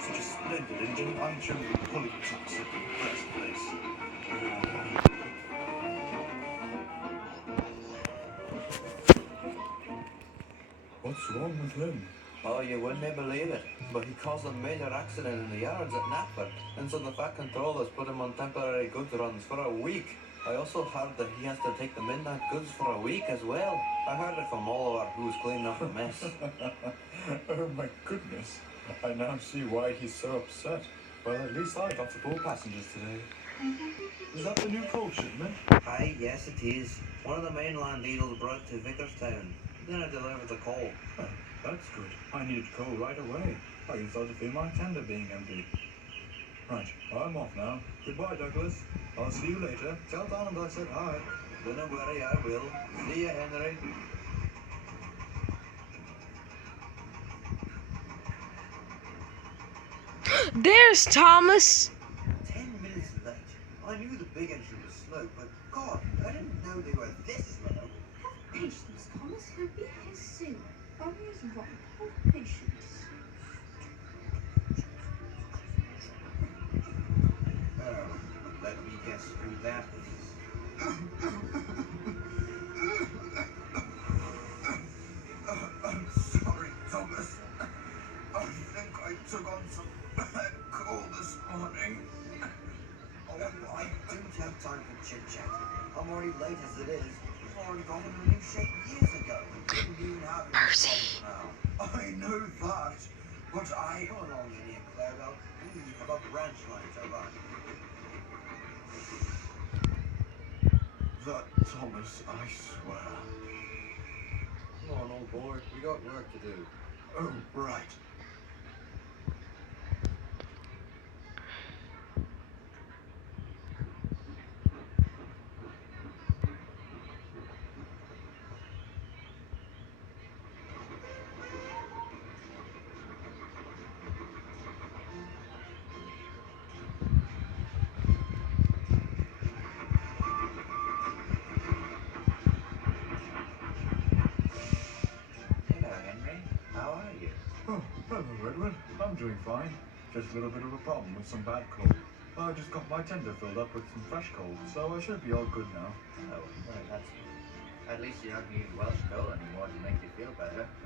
such a splendid engine, I'm sure we probably tax it in the first place. What's wrong with him? Oh, you wouldn't believe it, but he caused a major accident in the yards at Knapford, and so the Fat Controllers put him on temporary goods runs for a week. I also heard that he has to take the midnight goods for a week as well. I heard it from Oliver, who was cleaning up the mess. Oh my goodness, I now see why he's so upset. Well, at least I got the 4 passengers today. Is that the new coal shipment? Aye, yes it is. One of the mainland deals brought to Vickerstown. Then I delivered the coal. Oh, that's good. I needed coal right away. I can start to feel my tender being empty. Right, I'm off now. Goodbye, Douglas. I'll see you later. Tell Donald I said hi. Don't worry, I will. See ya, Henry. There's Thomas. 10 minutes late. I knew the big engine was slow, but God, I didn't know they were this slow. Have patience, Thomas. He'll be here soon. Bobby is wrong. Have patience. Oh, let me guess who that is. I'm sorry, Thomas. I think I took on some bad coal this morning. Oh, I don't have time for chit-chat. I'm already late as it is. We've already got in a new shape years ago. Couldn't even have any Percy. problems now. I know that, but I... Come along, Idiot Clarabelle. About the ranch lines, alright. That Thomas, I swear. Come on, old boy. We got work to do. Oh, right. Hello, Henry. How are you? Oh, hello, Edward. I'm doing fine. Just a little bit of a problem with some bad coal. I just got my tender filled up with some fresh coal, so I should be all good now. Oh, well, that's good. At least you don't need Welsh coal anymore to make you feel better.